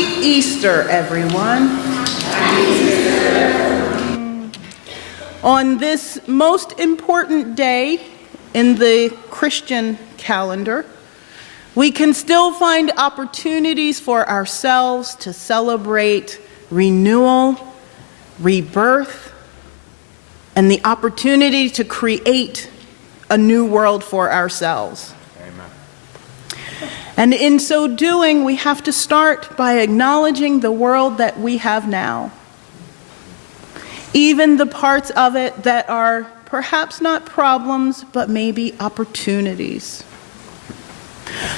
Happy Easter, everyone. On this most important day in the Christian calendar, we can still find opportunities for ourselves to celebrate renewal, rebirth, and the opportunity to create a new world for ourselves. And in so doing, we have to start by acknowledging the world that we have now. Even the parts of it that are perhaps not problems, but maybe opportunities.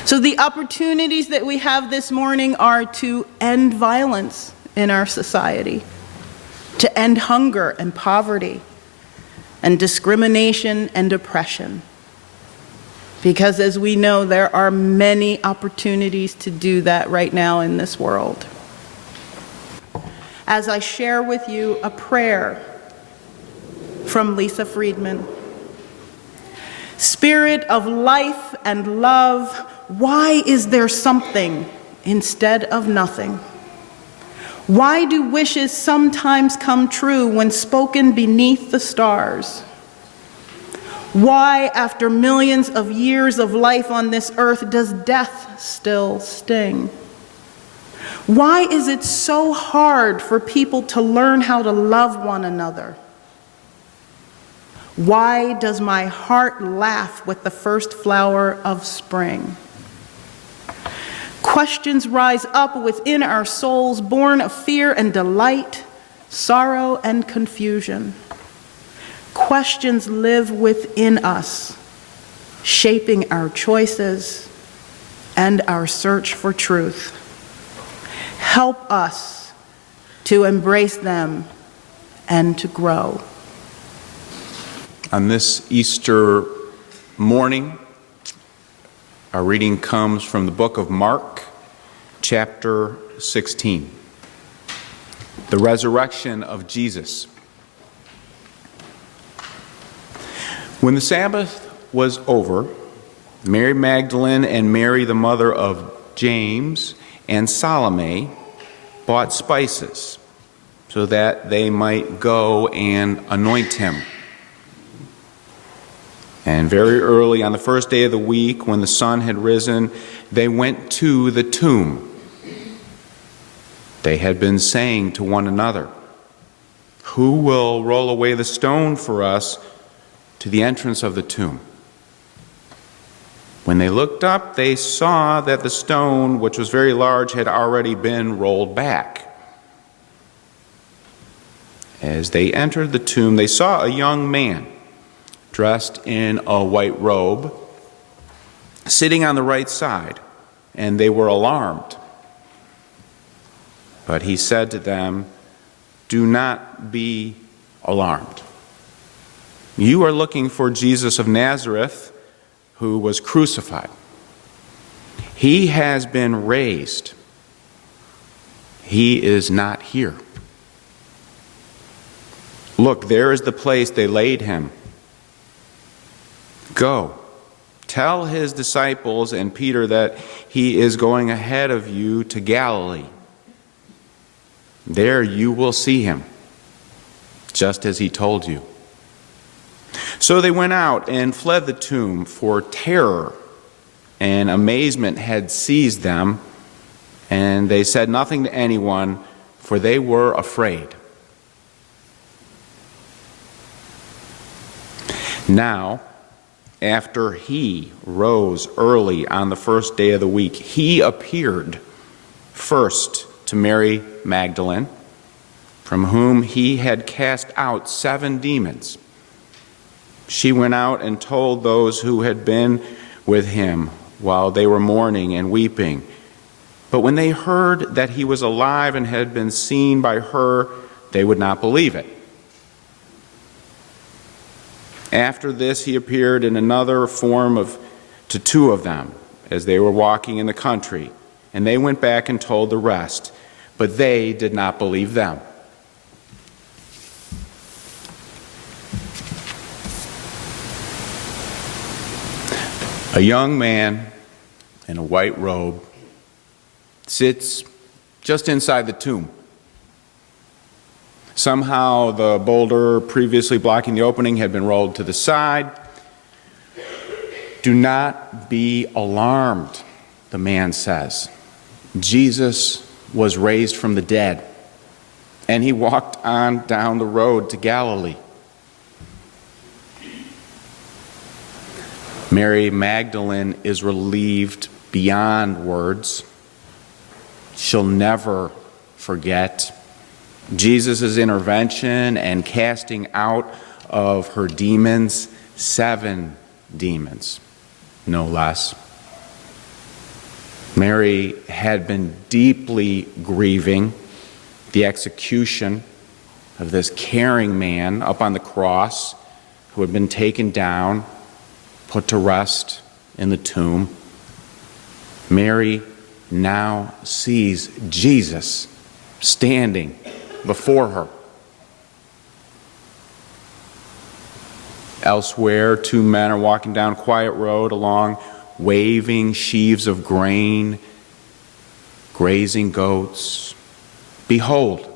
So the opportunities that we have this morning are to end violence in our society, to end hunger and poverty, and discrimination and oppression. Because as we know, there are many opportunities to do that right now in this world. As I share with you a prayer from Lisa Friedman. Spirit of life and love, why is there something instead of nothing? Why do wishes sometimes come true when spoken beneath the stars? Why, after millions of years of life on this earth, does death still sting? Why is it so hard for people to learn how to love one another? Why does my heart laugh with the first flower of spring? Questions rise up within our souls, born of fear and delight, sorrow and confusion. Questions live within us, shaping our choices and our search for truth. Help us to embrace them and to grow. On this Easter morning, our reading comes from the book of Mark, chapter 16. The resurrection of Jesus. When the Sabbath was over, Mary Magdalene and Mary, the mother of James, and Salome bought spices so that they might go and anoint him. And very early on the first day of the week, when the sun had risen, they went to the tomb. They had been saying to one another, "Who will roll away the stone for us to the entrance of the tomb?" When they looked up, they saw that the stone, which was very large, had already been rolled back. As they entered the tomb, they saw a young man dressed in a white robe, sitting on the right side, and they were alarmed. But he said to them, "Do not be alarmed. You are looking for Jesus of Nazareth, who was crucified. He has been raised. He is not here. Look, there is the place they laid him. Go, tell his disciples and Peter that he is going ahead of you to Galilee. There you will see him, just as he told you." So they went out and fled the tomb, for terror and amazement had seized them, and they said nothing to anyone, for they were afraid. Now, after he rose early on the first day of the week, he appeared first to Mary Magdalene, from whom he had cast out 7 demons. She went out and told those who had been with him while they were mourning and weeping. But when they heard that he was alive and had been seen by her, they would not believe it. After this, he appeared in another form to 2 of them as they were walking in the country, and they went back and told the rest, but they did not believe them. A young man in a white robe sits just inside the tomb. Somehow the boulder previously blocking the opening had been rolled to the side. Do not be alarmed, the man says. Jesus was raised from the dead, and he walked on down the road to Galilee. Mary Magdalene is relieved beyond words. She'll never forget Jesus' intervention and casting out of her demons, 7 demons, no less. Mary had been deeply grieving the execution of this caring man up on the cross who had been taken down, put to rest in the tomb. Mary now sees Jesus standing before her. Elsewhere, 2 men are walking down a quiet road along waving sheaves of grain, grazing goats. Behold,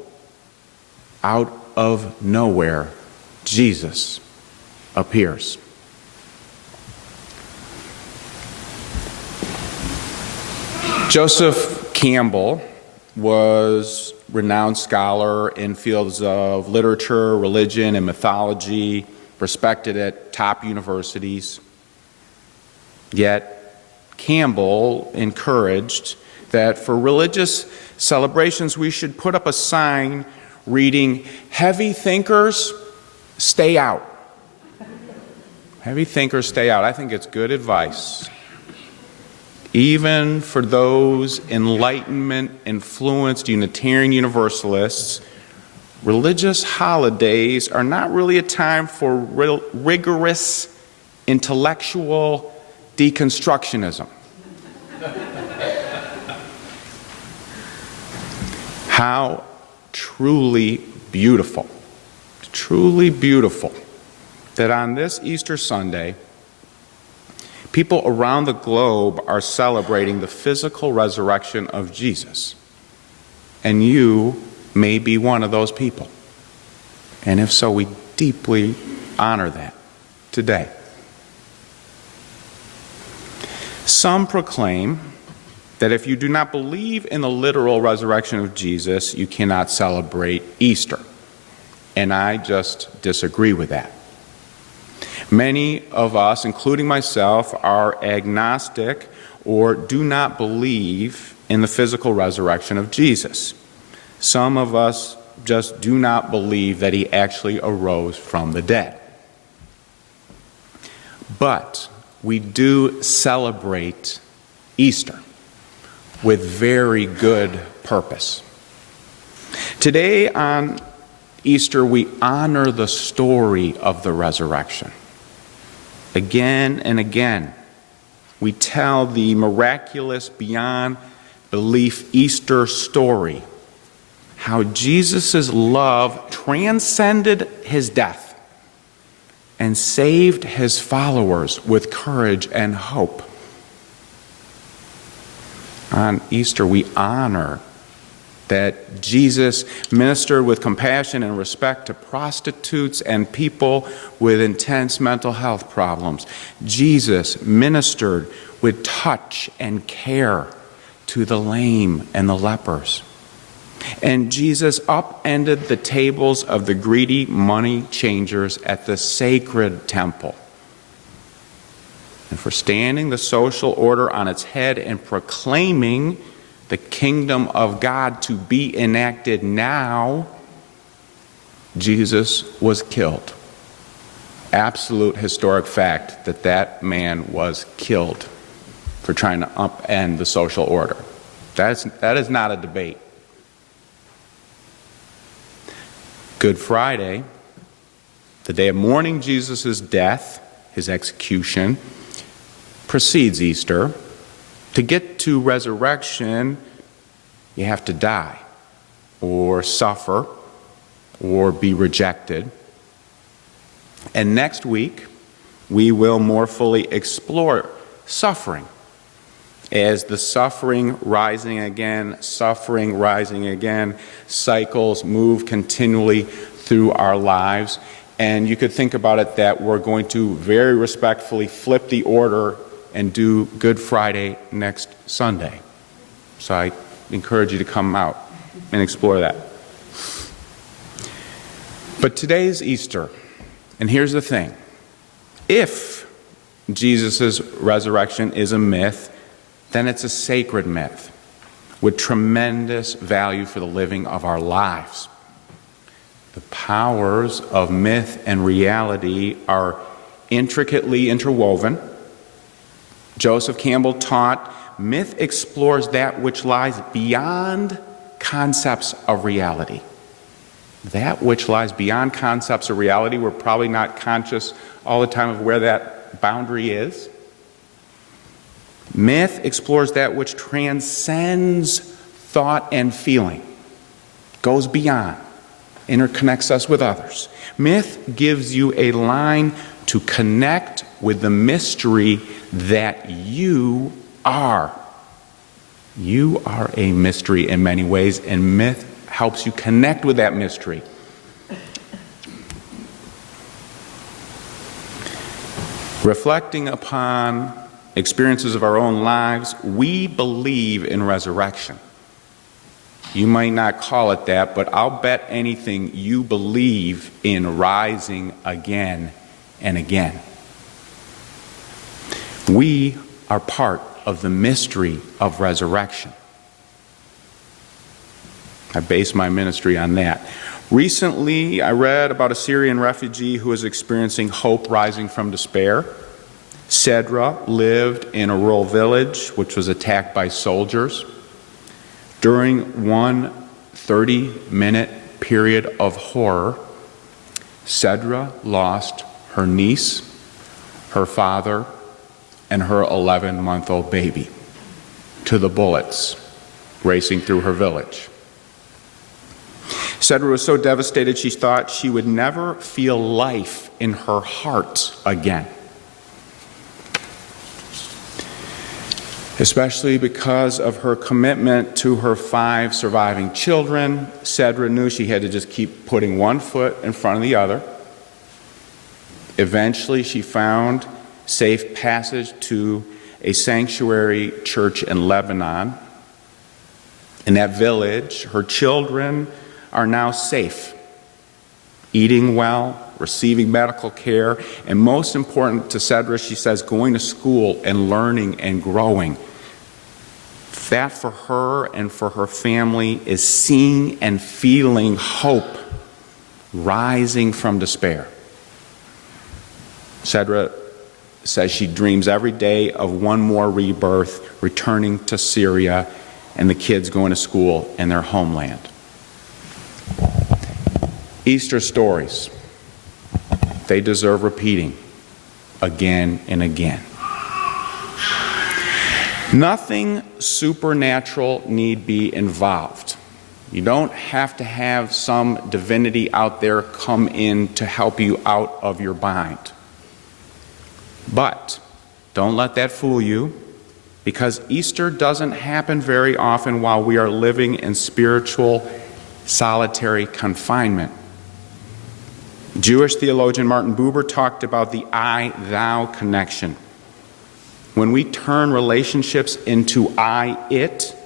out of nowhere, Jesus appears. Joseph Campbell was a renowned scholar in fields of literature, religion, and mythology, respected at top universities. Yet, Campbell encouraged that for religious celebrations we should put up a sign reading, "Heavy thinkers, stay out." Heavy thinkers, stay out. I think it's good advice. Even for those Enlightenment-influenced Unitarian Universalists, religious holidays are not really a time for rigorous intellectual deconstructionism. How truly beautiful that on this Easter Sunday, people around the globe are celebrating the physical resurrection of Jesus. And you may be one of those people. And if so, we deeply honor that today. Some proclaim that if you do not believe in the literal resurrection of Jesus, you cannot celebrate Easter. And I just disagree with that. Many of us, including myself, are agnostic or do not believe in the physical resurrection of Jesus. Some of us just do not believe that he actually arose from the dead. But we do celebrate Easter with very good purpose. Today on Easter, we honor the story of the resurrection. Again and again, we tell the miraculous, beyond belief Easter story, how Jesus' love transcended his death and saved his followers with courage and hope. On Easter, we honor that Jesus ministered with compassion and respect to prostitutes and people with intense mental health problems. Jesus ministered with touch and care to the lame and the lepers. And Jesus upended the tables of the greedy money changers at the sacred temple. And for standing the social order on its head and proclaiming the kingdom of God to be enacted now, Jesus was killed. Absolute historic fact that that man was killed for trying to upend the social order. That is not a debate. Good Friday, the day of mourning Jesus' death, his execution, precedes Easter. To get to resurrection, you have to die, or suffer, or be rejected. And next week, we will more fully explore suffering as the suffering rising again, cycles move continually through our lives. And you could think about it that we're going to very respectfully flip the order and do Good Friday next Sunday. So I encourage you to come out and explore that. But today is Easter, and here's the thing. If Jesus' resurrection is a myth, then it's a sacred myth with tremendous value for the living of our lives. The powers of myth and reality are intricately interwoven. Joseph Campbell taught, myth explores that which lies beyond concepts of reality. That which lies beyond concepts of reality, we're probably not conscious all the time of where that boundary is. Myth explores that which transcends thought and feeling, goes beyond, interconnects us with others. Myth gives you a line to connect with the mystery that you are. You are a mystery in many ways, and myth helps you connect with that mystery. Reflecting upon experiences of our own lives, we believe in resurrection. You might not call it that, but I'll bet anything you believe in rising again and again. We are part of the mystery of resurrection. I base my ministry on that. Recently, I read about a Syrian refugee who was experiencing hope rising from despair. Cedra lived in a rural village which was attacked by soldiers. During one 30-minute period of horror, Cedra lost her niece, her father, and her 11-month-old baby to the bullets racing through her village. Cedra was so devastated she thought she would never feel life in her heart again. Especially because of her commitment to her 5 surviving children, Cedra knew she had to just keep putting one foot in front of the other. Eventually, she found safe passage to a sanctuary church in Lebanon. In that village, her children are now safe, eating well, receiving medical care, and most important to Cedra, she says, going to school and learning and growing. That for her and for her family is seeing and feeling hope rising from despair. Cedra says she dreams every day of one more rebirth, returning to Syria, and the kids going to school in their homeland. Easter stories, they deserve repeating again and again. Nothing supernatural need be involved. You don't have to have some divinity out there come in to help you out of your bind. But don't let that fool you, because Easter doesn't happen very often while we are living in spiritual solitary confinement. Jewish theologian Martin Buber talked about the I-thou connection. When we turn relationships into I-it,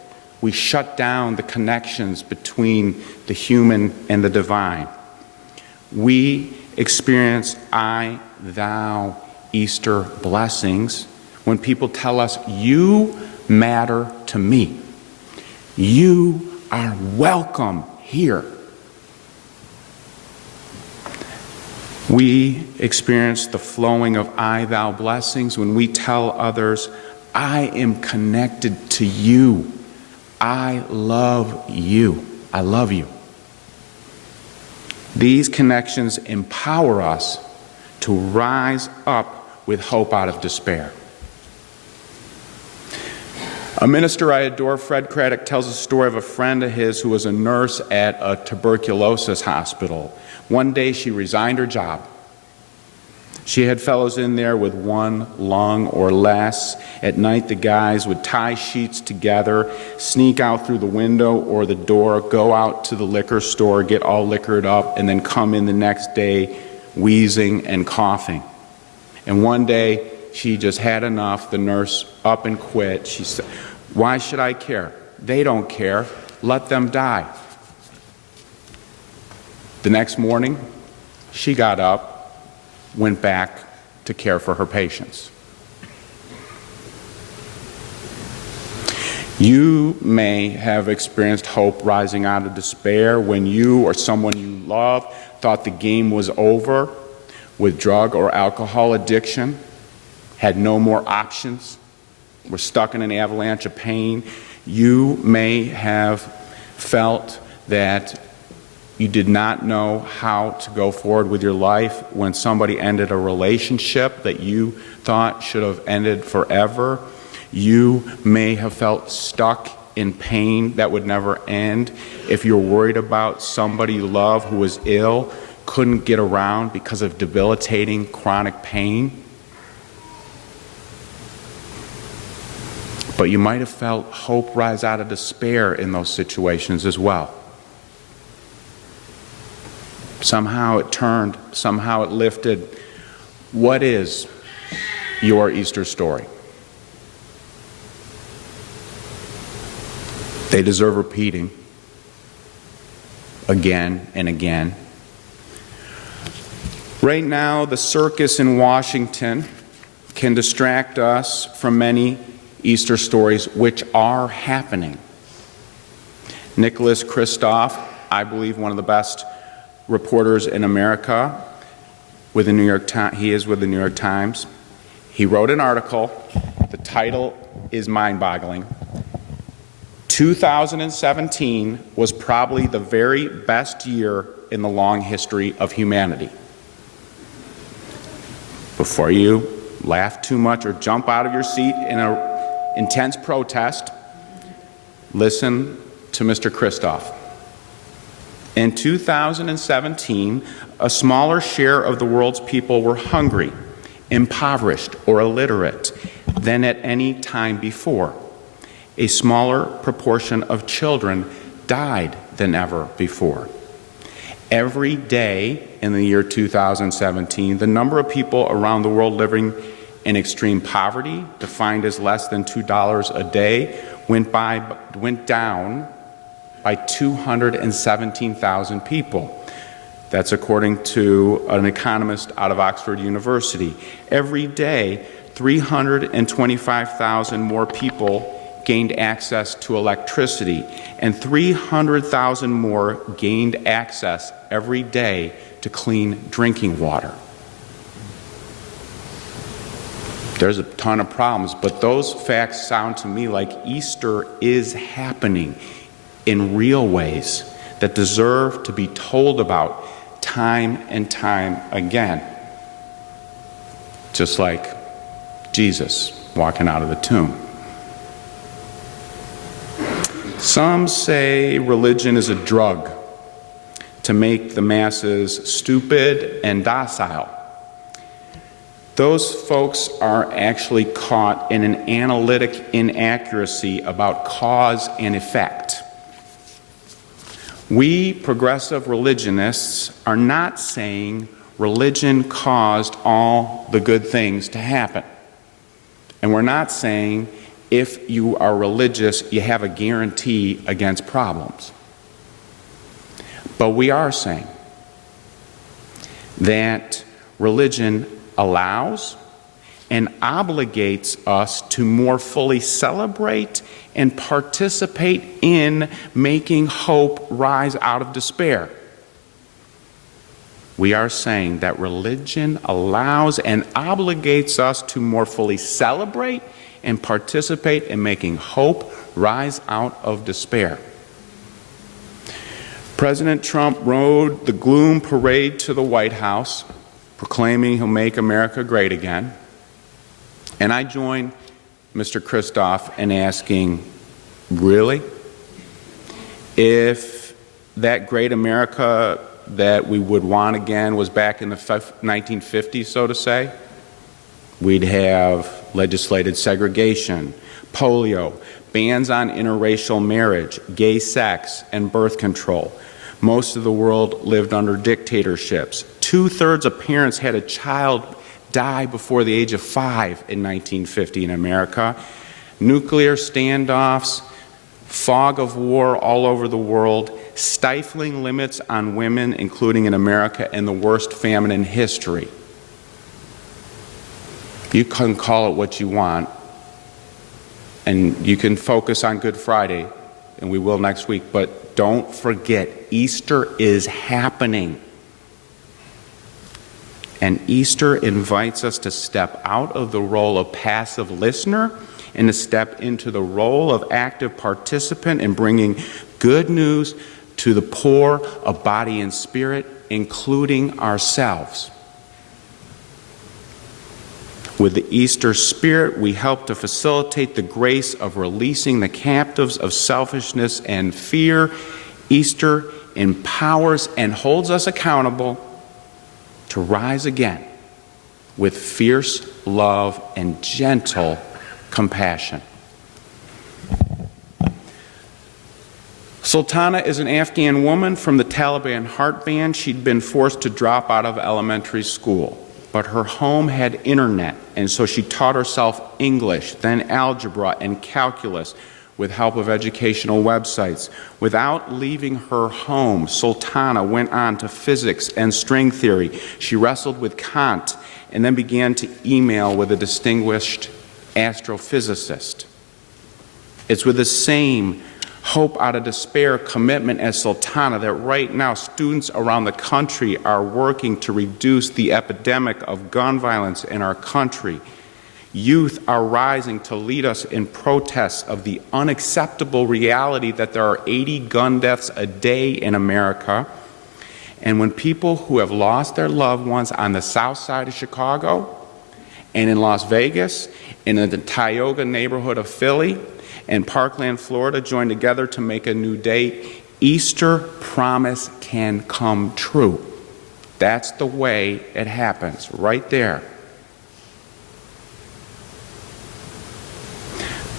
we shut down the connections between the human and the divine. We experience I-thou Easter blessings when people tell us, you matter to me. You are welcome here. We experience the flowing of I-thou blessings when we tell others, I am connected to you. I love you. I love you. These connections empower us to rise up with hope out of despair. A minister I adore, Fred Craddock, tells a story of a friend of his who was a nurse at a tuberculosis hospital. One day she resigned her job. She had fellows in there with one lung or less. At night, the guys would tie sheets together, sneak out through the window or the door, go out to the liquor store, get all liquored up, and then come in the next day wheezing and coughing. And one day, she just had enough. The nurse up and quit. She said, "Why should I care? They don't care. Let them die." The next morning, she got up, went back to care for her patients. You may have experienced hope rising out of despair when you or someone you love thought the game was over with drug or alcohol addiction, had no more options, were stuck in an avalanche of pain. You may have felt that you did not know how to go forward with your life when somebody ended a relationship that you thought should have ended forever. You may have felt stuck in pain that would never end. If you're worried about somebody you love who was ill, couldn't get around because of debilitating chronic pain. But you might have felt hope rise out of despair in those situations as well. Somehow it turned, somehow it lifted. What is your Easter story? They deserve repeating again and again. Right now, the circus in Washington can distract us from many Easter stories which are happening. Nicholas Kristof, I believe one of the best reporters in America, with the New York Times. He is with the New York Times. He wrote an article. The title is mind-boggling. 2017 was probably the very best year in the long history of humanity. Before you laugh too much or jump out of your seat in an intense protest, listen to Mr. Kristof. In 2017, a smaller share of the world's people were hungry, impoverished, or illiterate than at any time before. A smaller proportion of children died than ever before. Every day in the year 2017, the number of people around the world living in extreme poverty, defined as less than $2 a day, went down by 217,000 people. That's according to an economist out of Oxford University. Every day, 325,000 more people gained access to electricity, and 300,000 more gained access every day to clean drinking water. There's a ton of problems, but those facts sound to me like Easter is happening in real ways that deserve to be told about time and time again. Just like Jesus walking out of the tomb. Some say religion is a drug to make the masses stupid and docile. Those folks are actually caught in an analytic inaccuracy about cause and effect. We progressive religionists are not saying religion caused all the good things to happen. And we're not saying if you are religious, you have a guarantee against problems. But we are saying that religion allows and obligates us to more fully celebrate and participate in making hope rise out of despair. We are saying that religion allows and obligates us to more fully celebrate and participate in making hope rise out of despair. President Trump rode the gloom parade to the White House, proclaiming he'll make America great again. And I join Mr. Kristof in asking, really? If that great America that we would want again was back in the 1950s, so to say. We'd have legislated segregation, polio, bans on interracial marriage, gay sex, and birth control. Most of the world lived under dictatorships. 2/3 of parents had a child die before the age of 5 in 1950 in America. Nuclear standoffs, fog of war all over the world, stifling limits on women, including in America, and the worst famine in history. You can call it what you want, and you can focus on Good Friday, and we will next week, but don't forget, Easter is happening. And Easter invites us to step out of the role of passive listener and to step into the role of active participant in bringing good news to the poor of body and spirit, including ourselves. With the Easter spirit, we help to facilitate the grace of releasing the captives of selfishness and fear. Easter empowers and holds us accountable to rise again with fierce love and gentle compassion. Sultana is an Afghan woman from the Taliban heart band. She'd been forced to drop out of elementary school, but her home had internet, and so she taught herself English, then algebra and calculus with help of educational websites. Without leaving her home, Sultana went on to physics and string theory. She wrestled with Kant and then began to email with a distinguished astrophysicist. It's with the same hope out of despair commitment as Sultana that right now students around the country are working to reduce the epidemic of gun violence in our country. Youth are rising to lead us in protests of the unacceptable reality that there are 80 gun deaths a day in America. And when people who have lost their loved ones on the south side of Chicago and in Las Vegas and in the Tioga neighborhood of Philly and Parkland, Florida join together to make a new day, Easter promise can come true. That's the way it happens, right there.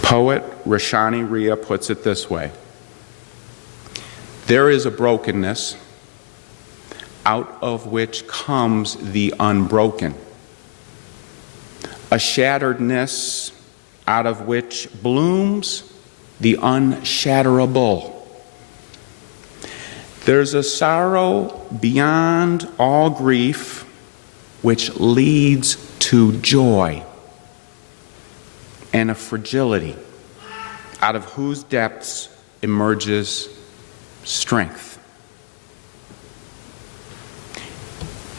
Poet Rashani Rhea puts it this way: there is a brokenness out of which comes the unbroken, a shatteredness out of which blooms the unshatterable. There's a sorrow beyond all grief which leads to joy, and a fragility out of whose depths emerges strength.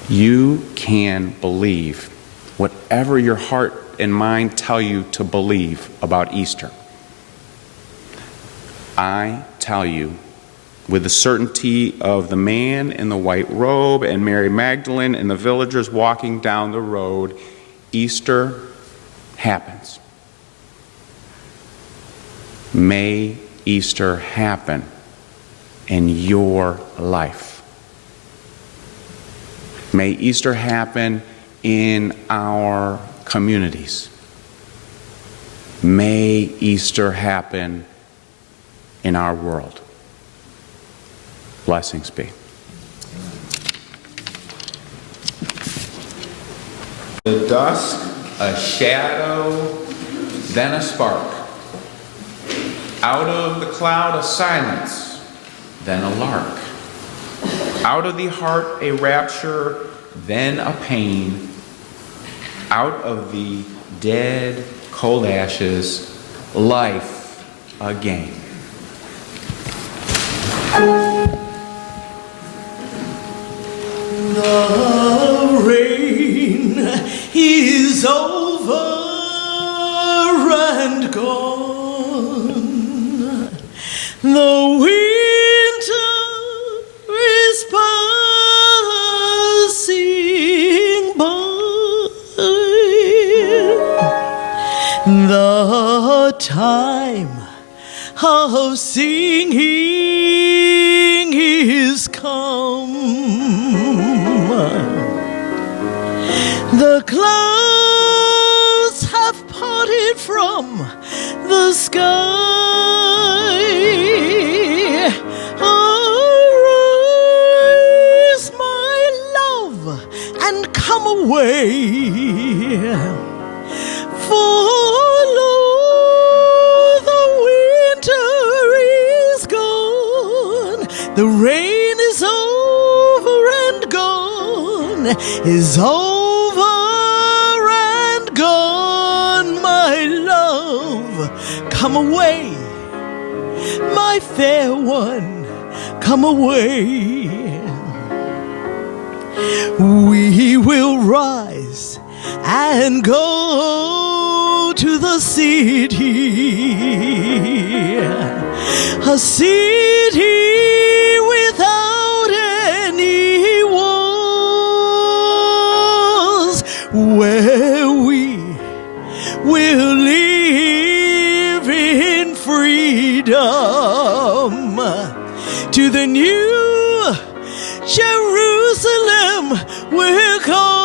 You can believe whatever your heart and mind tell you to believe about Easter. I tell you, with the certainty of the man in the white robe and Mary Magdalene and the villagers walking down the road, Easter happens. May Easter happen in your life. May Easter happen in our communities. May Easter happen in our world. Blessings be. The dusk, a shadow, then a spark. Out of the cloud a silence, then a lark. Out of the heart a rapture, then a pain. Out of the dead cold ashes, life again. The rain is over and gone. The winter is passing by. The time of singing is come. The rain is over and gone, is over and gone. My love, come away. My fair one, come away. We will rise and go to the city, a city without any walls, where we will live in freedom. To the new Jerusalem we're calling.